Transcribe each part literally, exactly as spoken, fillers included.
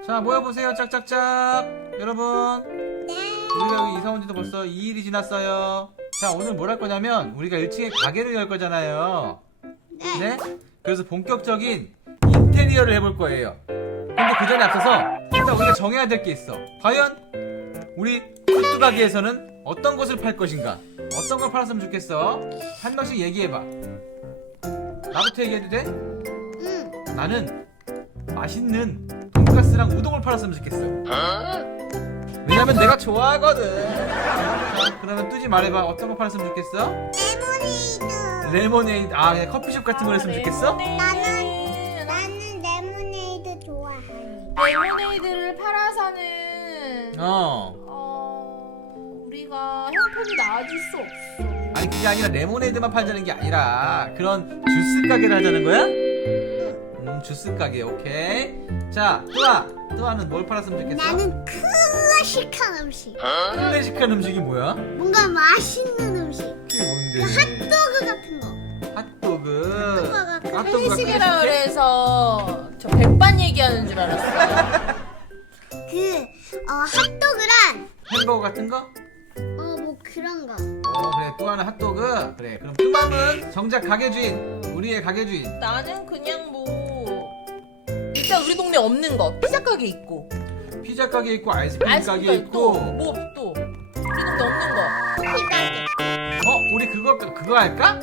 자, 모여보세요. 짝짝짝. 여러분, 우리가 여기 이사 온 지도 벌써 이 일이 지났어요. 자, 오늘 뭘 할 거냐면 우리가 일 층에 가게를 열 거잖아요. 네? 그래서 본격적인 인테리어를 해볼 거예요. 근데 그 전에 앞서서 일단 우리가 정해야 될 게 있어. 과연 우리 푸드 가게에서는 어떤 것을 팔 것인가? 어떤 걸 팔았으면 좋겠어? 한 명씩 얘기해봐. 나부터 얘기해도 돼? 응. 나는 맛있는 돈가스랑 우동을 팔았으면 좋겠어. 왜냐면 내가 좋아하거든. 자, 그러면 뚜지 말해봐. 어떤 거 팔았으면 좋겠어? 레모네이드. 레모네이드. 아, 그냥 커피숍 같은 거 했으면 좋겠어? 나는 나는 레모네이드 좋아해. 레모네이드를 팔아서는 어. 어, 우리가 형편이 나아질 수 없어. 아니, 그게 아니라 레모네이드만 팔자는 게 아니라 그런 주스 가게를 하자는 거야? 음, 주스 가게. 오케이. 자, 뚜아. 뚜아는 뭘 팔았으면 좋겠어? 나는 클래식한 음식. 클래식한 음식이 뭐야? 뭔가 맛있는 음식. 그게 뭔데? 핫도그 같은 거. 핫도그. 핫도그가 핫도그가 클래식이라 클래식해? 그래서 저 백반 얘기하는 줄 알았어. 그 어, 핫도그란 햄버거 같은 거? 어 뭐 그런 거. 어, 그래. 뚜아는 핫도그. 그래. 그럼 뚜맘은 정작 가게 주인. 우리의 가게 주인. 나는 그냥 뭐 일단 우리 동네 없는 거 피자 가게 있고 피자 가게 있고 아이스크림 아이스크림 가게 있고 있고. 뭐 또 우리 동네 없는 거. 커피 가게. 어, 우리 그거 그거 할까?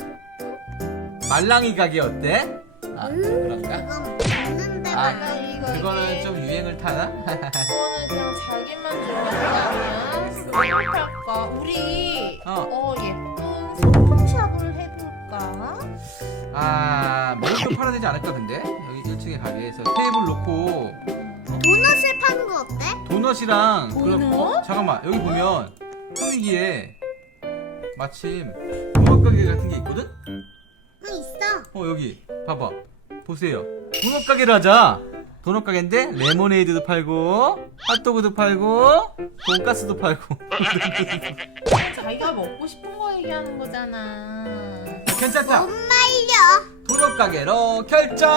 말랑이 가게 어때? 아, 그런가? 그건 먹는데 아, 말랑이. 그거는 좀 유행을 타나? 그거는 그냥 자기만 좋아하는 거 아니야? 뭘 할까? 우리 어. 어 예쁜 소품샵을 해볼까? 아, 뭘좀 팔아야 되지 않을까 근데? 여기 일 층에 가게에서 테이블 놓고 도넛을 파는 거 어때? 도넛이랑 그럼 도넛? 어, 잠깐만 여기 보면 분위기에 마침 도넛 가게 같은 게 있거든? 응 있어. 어, 여기 봐봐 보세요. 도넛 가게를 하자. 도넛 가게인데 레모네이드도 팔고 핫도그도 팔고 돈가스도 팔고. 그냥 자기가 먹고 싶은 거 얘기하는 거잖아. 괜찮다. 못 말려. 도넛 가게로 결정.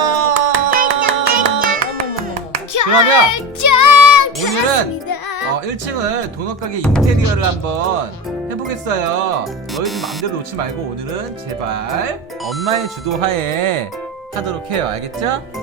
어머머머머. 그러면 결정. 오늘은 좋았습니다. 어, 일 층을 도넛 가게 인테리어를 한번 해보겠어요. 너희들 마음대로 놓지 말고 오늘은 제발 엄마의 주도하에 하도록 해요. 알겠죠?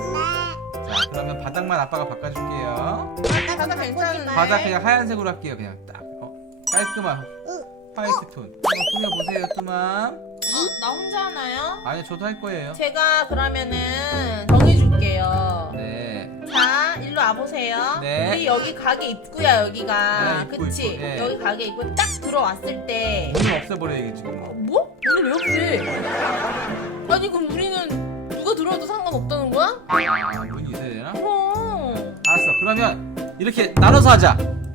자, 그러면 바닥만 아빠가 바꿔줄게요. 네. 바닥 괜찮은데? 바닥 그냥 하얀색으로 할게요. 그냥 딱 어, 깔끔한 응. 화이트 톤. 한번 꾸며보세요, 뚜맘. 어, 나 혼자 하나요? 아니, 저도 할 거예요. 제가 그러면은 정해줄게요. 네. 자, 일로 와보세요. 네. 우리 여기 가게 입구야, 여기가. 네, 입구, 그치? 입구, 네. 여기 가게 입구 딱 들어왔을 때. 문을 없애버려야겠 지금. 어, 뭐? 오늘 왜 없지? 아니, 그럼 우리는 누가 들어와도 상관없다는 거야? 아, 문이 있어야 되나? 그럼. 알았어. 그러면 이렇게 나눠서 하자.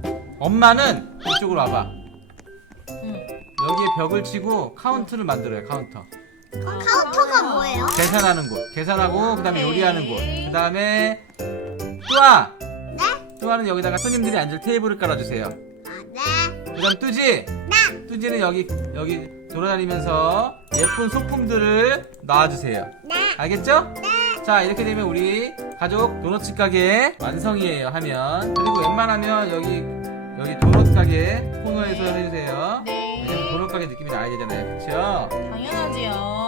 엄마는 이쪽으로 와봐. 응. 여기에 벽을 치고 카운트를 만들어요. 카운터. 카운터가 뭐예요? 계산하는 곳. 계산하고 그다음에 오케이. 요리하는 곳. 그다음에 뚜아. 네? 뚜아는 여기다가 손님들이 앉을 테이블을 깔아주세요. 아 네. 그다음 뚜지. 나. 뚜지는 여기 여기 돌아다니면서 예쁜 소품들을 놔주세요. 네. 알겠죠? 자, 이렇게 되면 우리 가족 도넛 가게 완성이에요. 하면 그리고 웬만하면 여기 여기 도넛 가게 코너에서 해주세요. 네. 왜냐면 도넛 가게 느낌이 나야 되잖아요. 그쵸? 당연하지요.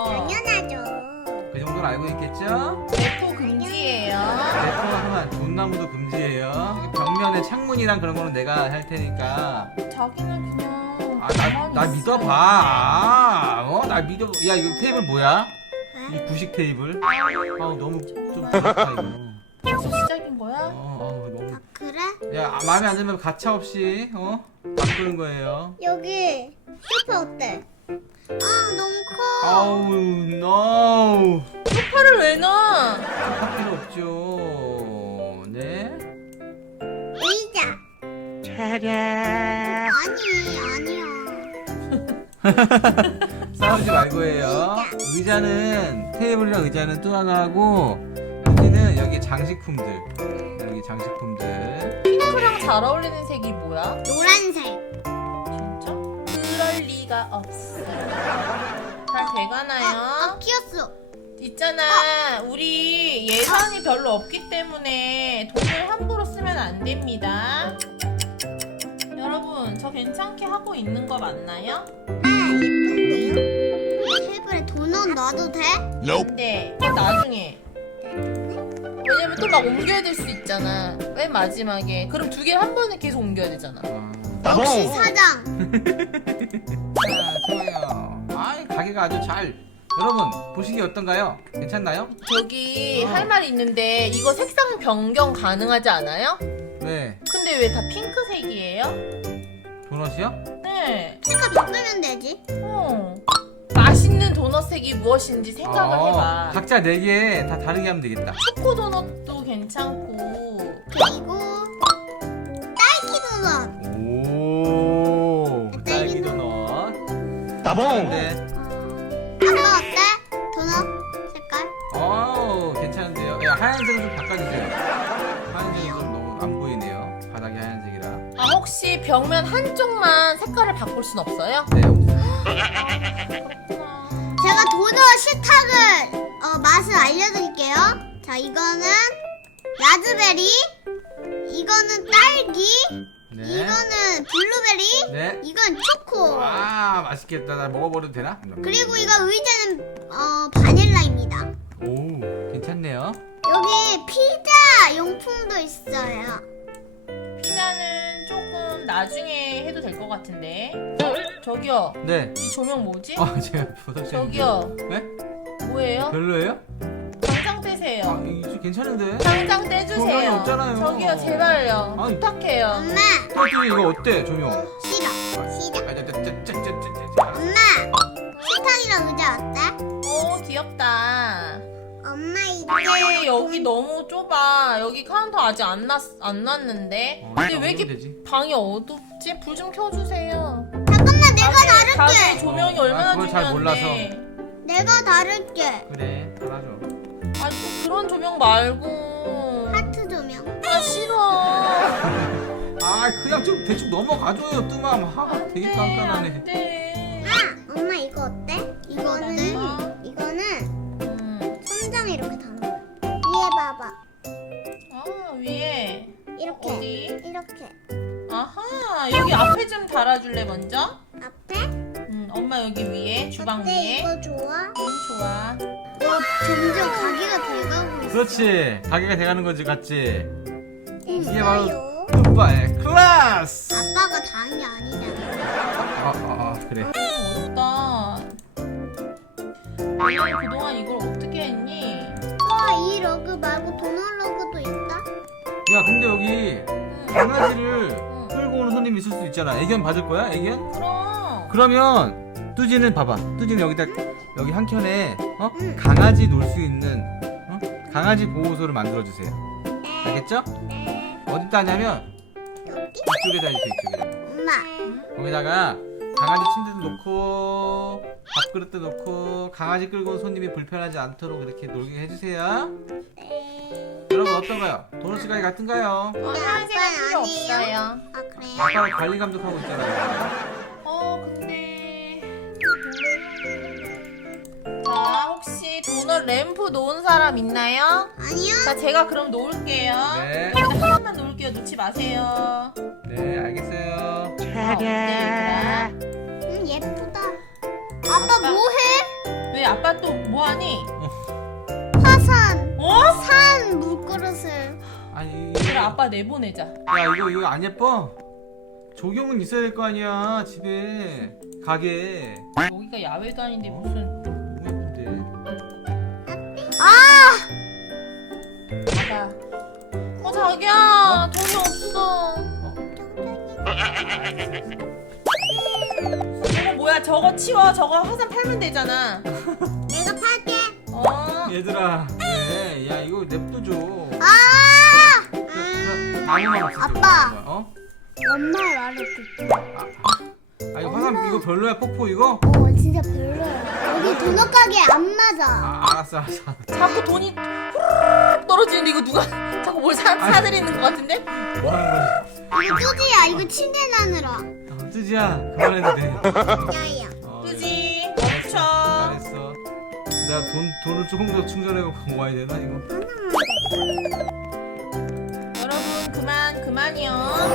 당연하죠. 그 정도는 알고 있겠죠? 대포 금지예요. 대포가 하면 돈나무도 금지예요. 여기 벽면에 창문이랑 그런 거는 내가 할 테니까. 자기는 그냥 아, 나, 가만히 나 있어요. 믿어봐. 아, 어, 나 믿어. 야, 이거 테이블 뭐야? 이 구식 테이블. 아우, 너무 좀 부럽다, 이거. 벌써 시작인 거야? 어, 아우, 너무. 아 그래? 야, 아, 마음에 안 들면 가차 없이, 어? 바꾸는 거예요. 여기 소파 어때? 아 너무 커. 아우, no. 소파를 왜 넣어? 할 필요 없죠. 네? 의자. 차례. 아니 아니야. 싸우지 말고 해요. 의자는, 테이블이랑 의자는 뚜아가 하고, 여기는 여기 장식품들. 여기 장식품들. 핑크랑 잘 어울리는 색이 뭐야? 노란색. 진짜? 그럴 리가 없어. 잘 아, 돼가나요? 끼었어. 있잖아, 우리 예산이 별로 없기 때문에 돈을 함부로 쓰면 하시면 안 됩니다. 여러분, 저 괜찮게 하고 있는 거 맞나요? 아, 예쁜데요? 테이블에 도넛 놔도 돼? 네, 나중에. 왜냐면 또 막 옮겨야 될 수 있잖아. 맨 마지막에. 그럼 두 개 한 번에 계속 옮겨야 되잖아. 아, 역시 사장. 자, 좋아요. 아이, 가게가 아주 잘. 여러분, 보시기 어떤가요? 괜찮나요? 저기 어. 할 말이 있는데 이거 색상 변경 가능하지 않아요? 네. 근데 왜 다 핑크색이에요? 도넛이요? 네. 색깔 바꾸면 되지. 어. 맛있는 도넛 색이 무엇인지 생각을 어, 해봐. 각자 네 개 다 다르게 하면 되겠다. 초코 도넛도 괜찮고. 그리고 딸기 도넛. 오, 딸기 도넛. 따봉. 네. 아빠 어때? 도넛 색깔? 어, 괜찮은데요. 야, 하얀색은 좀 바꿔주세요. 하얀색은 좀 너무 안 보이네요. 바닥이 하얀색이라. 아, 혹시 벽면 한쪽만 색깔을 바꿀 순 없어요? 네. 제가 도넛 식탁을 어, 맛을 알려드릴게요. 자, 이거는 라즈베리, 이거는 딸기, 네. 이거는 블루베리, 네. 이건 초코. 와, 맛있겠다. 나 먹어버려도 되나? 그리고 이거 의자는 어, 바닐라입니다. 오, 괜찮네요. 여기 피자 용품도 있어요. 피자는 조금 나중에 해도 될 것 같은데. 어? 저기요. 네. 이 조명 뭐지? 아, 제가 보석 저기요. 네? 뭐예요? 별로예요? 당장 아, 떼세요. 이거 괜찮은데? 당장 조명이 떼주세요. 없잖아요. 저기요, 제발요. 아니. 부탁해요. 엄마, 또띠 이거 어때, 조명? 싫어. 싫어. 아, 짜, 짜, 짜, 짜, 짜, 짜. 엄마, 식탁이랑 의자 어때? 오, 귀엽다. 엄마 근데 이게 여기 너무 좁아. 여기 카운터 아직 안 났, 안 났는데. 어, 근데 이거 왜 이렇게 어디면 되지? 방이 어둡지? 불 좀 켜주세요. 잠깐만 내가 가게 다룰게. 조명이 어, 얼마나 아, 그걸 잘 중요한데. 내가 다룰게. 그래, 달아줘. 아, 또 그런 조명 말고. 하트 조명. 아, 싫어. 아, 그냥 좀 대충 넘어가줘요, 뚜맘. 아, 되게 깐깐하네. 안 돼. 아, 엄마 이거 어때? 이거는 엄마. 이거는 음. 천장에 이렇게 다는 거야. 위에 봐봐. 아, 위에. 이렇게. 어디? 이렇게. 아하, 여기 앞에 좀 달아줄래, 먼저? 앞에? 음, 엄마 여기 위에, 주방 어때? 위에. 이거 좋아? 음, 좋아. 너 점점 가게가 돼가고 있어. 그렇지. 가게가 돼가는 거지, 같지? 이게 바로 됐어요. 뚜빠의 클래스! 아빠가 다 한 게 아니잖아. 아, 아, 아, 그래. 어렵다. 너는 그동안 이걸 어떻게 했니? 와, 이 러그 말고 도넛 러그도 있다. 야, 근데 여기 응. 강아지를 응. 끌고 오는 손님 있을 수 있잖아. 애견 받을 거야, 애견? 그럼. 그러면 뚜지는 봐봐. 뚜지는 여기다 여기 한 켠에 어? 응. 강아지 놀 수 있는 어? 강아지 보호소를 만들어 주세요. 알겠죠? 어디다 하냐면 여기? 이쪽에다 해주세요. 이쪽에다. 엄마. 거기다가 강아지 침대도 놓고 밥그릇도 놓고 강아지 끌고 온 손님이 불편하지 않도록 이렇게 놀게 해주세요. 네. 여러분 어떤가요? 도넛 가게 같은가요? 어, 근데 하얀색은 아빠는 필요 아니에요. 없어요. 아, 그래요? 아빠가 관리 감독하고 있잖아요. 어, 근데. 자, 혹시 도넛 램프 놓은 사람 있나요? 아니요. 자, 제가 그럼 놓을게요. 네. 여기다 하나만 놓을게요. 놓지 마세요. 네, 알겠어요. 아, 어때, 음, 예쁘다. 아빠 뭐해? 왜 아빠 또 뭐하니? 화산. 어? 산 물그릇을. 아니, 그래, 아빠 내보내자. 야 이거 이거 안 예뻐? 조경은 있어야 될 거 아니야 집에 가게. 여기가 야외도 아닌데 무슨. 너무 예쁜데. 아! 자기야. 어, 자기야. 돈이 없어. 이거 뭐야? 저거 치워. 저거 화산 팔면 되잖아. 내가 팔게. 어. 얘들아, 그래. 야 이거 냅둬줘. 아! 그, 음. 그, 나무만 없어. 아빠. 어? 엄마의 말을 듣고. 아 이거 화산 이거 별로야 폭포 이거? 어, 진짜 별로야. 여기 도넛 가게 안 맞아. 아 알았어 알았어. 자꾸 돈이 후루룩 떨어지는데 이거 누가 자꾸 뭘 사, 사드리는 것 같은데? 뭐 하는 거지? 이거 뚜지야. 이거 침대 나느라. 어, 뜨지야 그만해도 돼. 야야. 어, 그지? 네. 멈춰. 잘했어. 내가 돈 돈을 조금 더 충전해 갖고 와야 되나 이거? 여러분 그만. 그만 그만이요.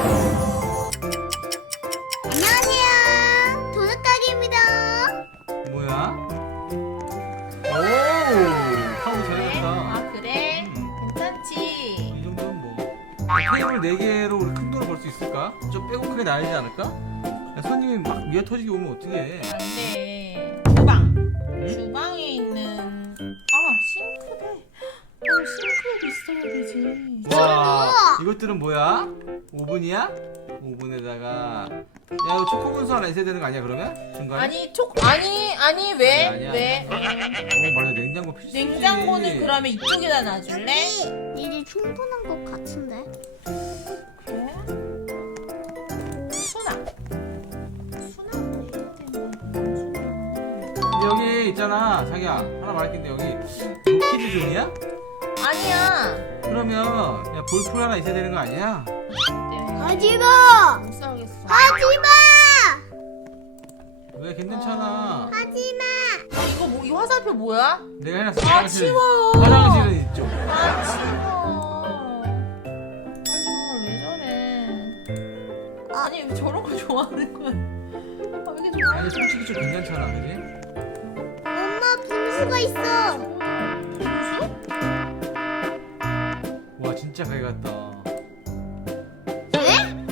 안녕하세요. 도넛 가게입니다. 뭐야? 오, 하고 그래? 잘해봤다. 아 그래? 음. 괜찮지. 이 정도면 뭐 테이블 네 개로 우리 큰 돈을 벌 수 있을까? 좀 빼고 크게 나야지 않을까? 야, 손님이 막 미어 터지게 오면 어떡해? 안돼. 주방. 주방에 있는 아 싱크대. 아 싱크대 있어야 되지. 와, 이것들은 뭐야? 오븐이야? 오븐에다가 야, 이거 초코분수 하나 있어야 되는 거 아니야 그러면? 중간에? 아니 촉 아니 아니 왜? 아니야, 아니야, 왜? 어, 맞아, 냉장고 필수지. 냉장고는 그러면 이쪽에다 놔줄래? 여기 일이 충분한 것 같은데. 그래? 수납. 수납을 해야 되는 수납. 근데 여기 있잖아, 자기야, 하나 말할게. 여기 로키즈 존이야? 아니야. 그러면 야, 볼풀 하나 있어야 되는 거 아니야? 하지마. 못 살겠어. 하지마. 왜 괜찮잖아. 하지마. 아, 이거 뭐, 이 화살표 뭐야? 내가 해놨어. 아, 화장실. 치워. 화장실은 이쪽. 아, 치워. 아, 정말 왜 저래. 아니, 왜 저런 거 좋아하는 거야? 아, 왜 이렇게 좋아해? 아니, 솔직히 좀 괜찮잖아, 그지? 엄마 분수가 있어. 분수? 와, 진짜 가게 같다. 네?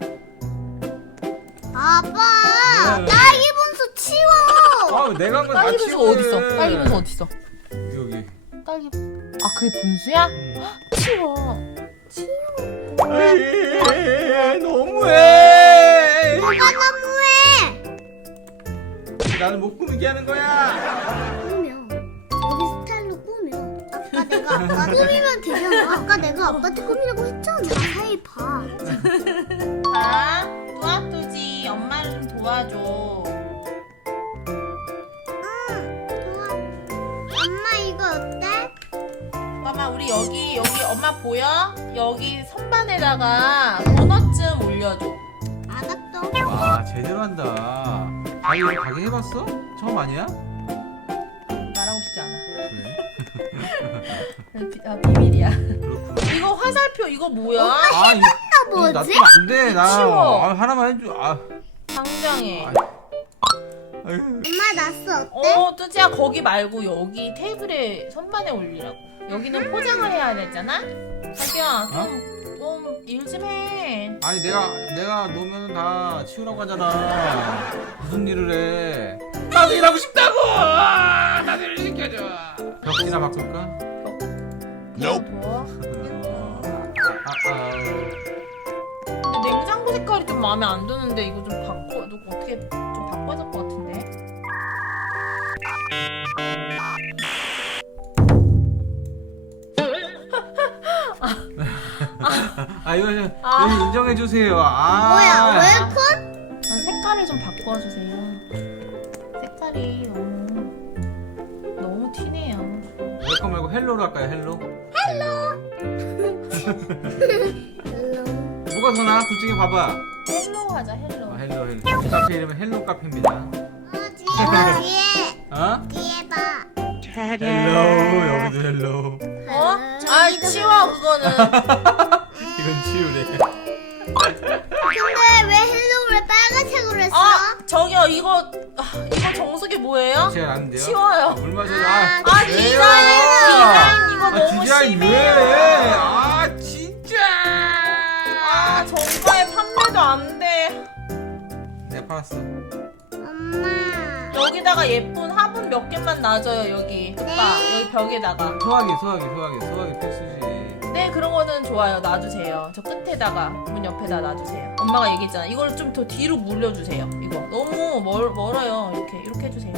아빠, 왜? 딸기 분수 치워. 아, 내가 한 건 다 딸기 분수 치우래. 어딨어? 딸기 분수 어딨어? 여기. 딸기. 아, 그게 분수야? 음. 치워. 에이, 너무해. 누가 너무해? 나는 못 꾸미게 하는 거야. 꾸며. 여기 스타일로 꾸며. 아까 내가 아빠 꾸미면 되잖아. 아까 내가 아빠한테 꾸미라고 했잖아. 자세히 봐. 자, 뚜아뚜지. 엄마를 좀 도와줘. 응. 좋아. 엄마 이거 어때? 잠깐만, 우리 여기, 여기 엄마 보여? 여기 선반에다가 도넛 좀 올려줘. 알았어. 와, 제대로 한다. 아, 이거 가게 해봤어? 처음 아니야? 말하고 싶지 않아. 그래. 비, 아, 비밀이야. 그렇구나. 이거 화살표 이거 뭐야? 아, 이거 아 뭐지? 놔두면 안 돼. 나 치워. 아, 하나만 해줘. 아, 당장에. 아유. 엄마 났어 어때? 어, 뚜지야 거기 말고 여기 테이블에 선반에 올리라고. 여기는 포장을 해야 되잖아. 자기야 좀좀 일 좀 해. 아니 내가 내가 놓으면 다 치우라고 하잖아. 무슨 일을 해? 나도 일하고 싶다고. 아, 나도 일 시켜줘. 벽지나 바꿀까? 너. 아, 아, 근데 냉장고 색깔이 좀 마음에 안 드는데 이거 좀 바꿔. 너 어떻게 좀 바꿔야 될 것 같은데? 아 이거 좀 아. 여기 인정해 주세요. 아. 뭐야 웰콘? 아, 색깔을 좀 바꿔주세요. 색깔이 너무 너무 티네요. 웰컴 말고 헬로로 할까요? 헬로? 헬로. 뭐가 더 나아? 둘 중에 봐봐. 헬로 하자 헬로. 아, 헬로 헬로. 카페 이름은 헬로 카페입니다. 어 뒤에 봐 뒤에. 어? 뒤에 봐. 헬로 여기도 헬로. 어? 아 치워 그거는. 이건 치우래. 근데 왜 헬로를 빨간색으로 했어? 아 저기요 이거 아, 이거 정수기 뭐예요? 제가 났는데요. 치워요. 아, 물 마셔요. 아, 아 왜요? 디자인 디자인 이거 아, 너무 디자인 심해요. 왜? 아 진짜. 아 정가에 판매도 안 돼. 내가 팔았어. 엄마. 여기다가 예쁜 화분 몇 개만 놔줘요 여기. 오빠 여기 벽에다가. 소화기 소화기 소화기 소화기 필수지. 네 그런 거는 좋아요 놔주세요. 저 끝에다가 문 옆에다 놔주세요. 엄마가 얘기했잖아. 이걸 좀 더 뒤로 물려주세요. 이거 너무 멀, 멀어요. 이렇게 이렇게 해주세요.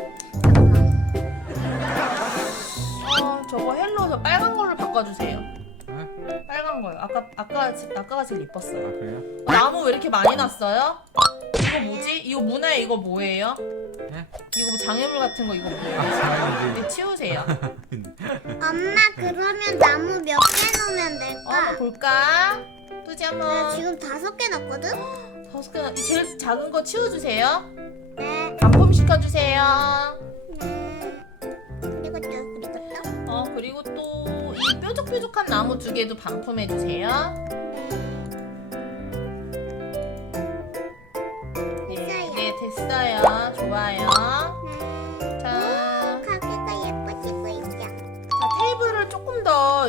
아 저거 헬로 저 빨간 걸로 바꿔주세요. 네? 빨간 거요. 아까 아까 아까가 제일 아 이뻤어요. 그래요? 어, 나무 왜 이렇게 많이 났어요? 이거 뭐지? 이거 문화에 이거 뭐예요? 네? 이거 뭐 장애물 같은 거 이거 아 뭐예요? 장난이지. 네, 치우세요. 엄마 그러면 나무 몇 개 넣으면 어, 될까? 한번 볼까? 뚜지 나 한번. 지금 다섯 개 넣었거든? 다섯 개나. 이 제일 작은 거 치워주세요. 네. 반품 시켜주세요. 네. 그리고 또 그리고 또. 어 그리고 또 이 뾰족뾰족한 나무 두 개도 반품해주세요. 네.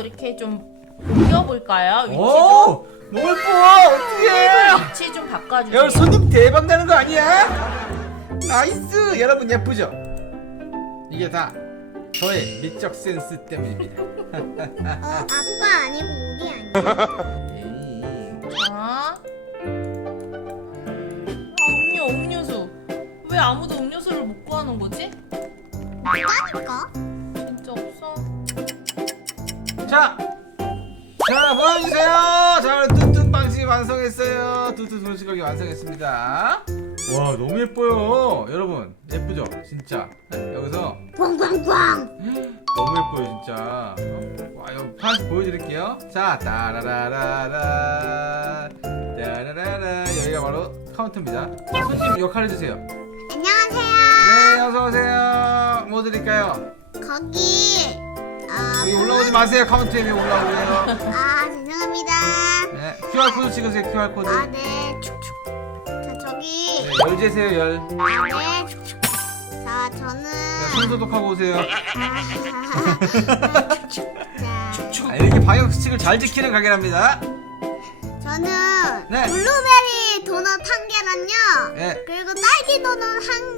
이렇게 좀 옮겨볼까요? 위치 좀. 오! 너무 예뻐! 어떡해! 위치 좀 바꿔주세요. 여러분 손님 대박 나는 거 아니야? 나이스! 여러분 예쁘죠? 이게 다 저의 미적 센스 때문입니다. 어, 아빠 아니고 우리 아니야. 에이. 자. 아, 음료, 음료수. 왜 아무도 음료수를 못 구하는 거지? 그러니까. 진짜 없어. 자! 자 보여주세요! 자 오늘 뚱뚱 방식 완성했어요. 뚱뚱 손시각이 완성했습니다. 와 너무 예뻐요. 여러분 예쁘죠? 진짜. 네, 여기서 꽝꽝꽝. 너무 예뻐요 진짜. 어? 와 이거 하나씩 보여드릴게요. 자 따라라라라 따라라라 여기가 바로 카운터입니다. 손님 역할 해주세요. 안녕하세요. 네 어서오세요. 뭐 드릴까요? 거기 아, 여기 올라오지 마세요. 카운터에 왜 올라오세요? 아 죄송합니다. 네 큐알코드 찍으세요. 큐알코드. 아 네. 축축. 자 저기. 네, 열 재세요 열. 아 네. 축축. 자 저는. 자, 손 소독하고 오세요. 아, 축축. 자 아, 이렇게 방역 수칙을 잘 지키는 가게랍니다. 저는 네. 블루베리 도넛 한 개랑요. 네. 그리고 딸기 도넛 한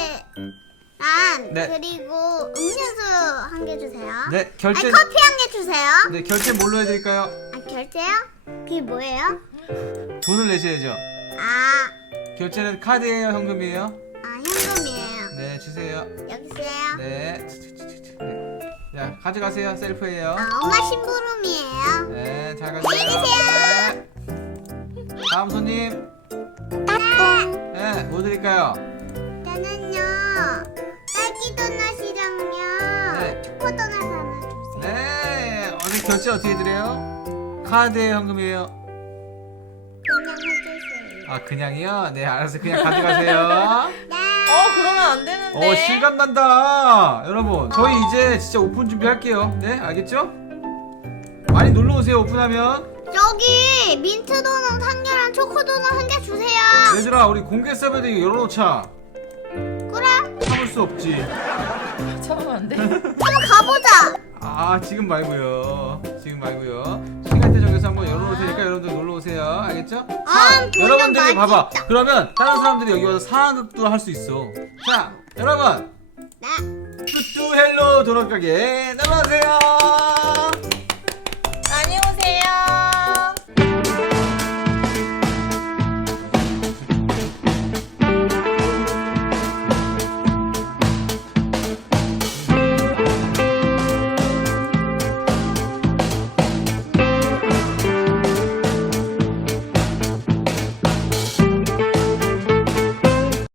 개랑 네. 그리고 음료수 한 개 주세요. 네, 결제. 아니 커피 한 개 주세요. 네, 결제 뭘로 해드릴까요? 아 결제요? 그게 뭐예요? 돈을 내셔야죠. 아, 결제는 카드예요, 현금이에요? 아 현금이에요. 네, 주세요. 여기 있어요. 네. 네. 자, 가져가세요. 셀프예요. 아 엄마 심부름이에요. 네, 잘 가세요. 안녕히 계세요. 네. 다음 손님. 따뚱. 네, 뭐 드릴까요? 저는요 딸기 도넛이랑요 네. 초코 도넛 하나 주세요. 네. 어디 결제 어떻게 드려요? 카드예요, 현금이에요? 그냥 해주세요. 아, 그냥이요? 네, 알았어요. 그냥 가져가세요. 네. 어, 그러면 안 되는데. 어 실감 난다 여러분. 저희 이제 진짜 오픈 준비할게요. 네 알겠죠? 많이 놀러오세요. 오픈하면. 저기 민트 도넛 한 개랑 초코 도넛 한 개 주세요. 얘들아 우리 공개 서버도 이거 열어놓자. 그래? 참을 수 없지. 참으면 안 돼. 한번 가보자. 아 지금 말고요. 지금 말고요. 시간대 정해서 한번 열어놓을 테니까 여러분들 놀러오세요. 알겠죠? 아, 돈은 여러분들이 많이 봐봐. 있다. 그러면 다른 사람들이 여기 와서 상황극도 할 수 있어. 자 여러분 네. 뚜뚜 헬로 도넛 가게 놀러오세요.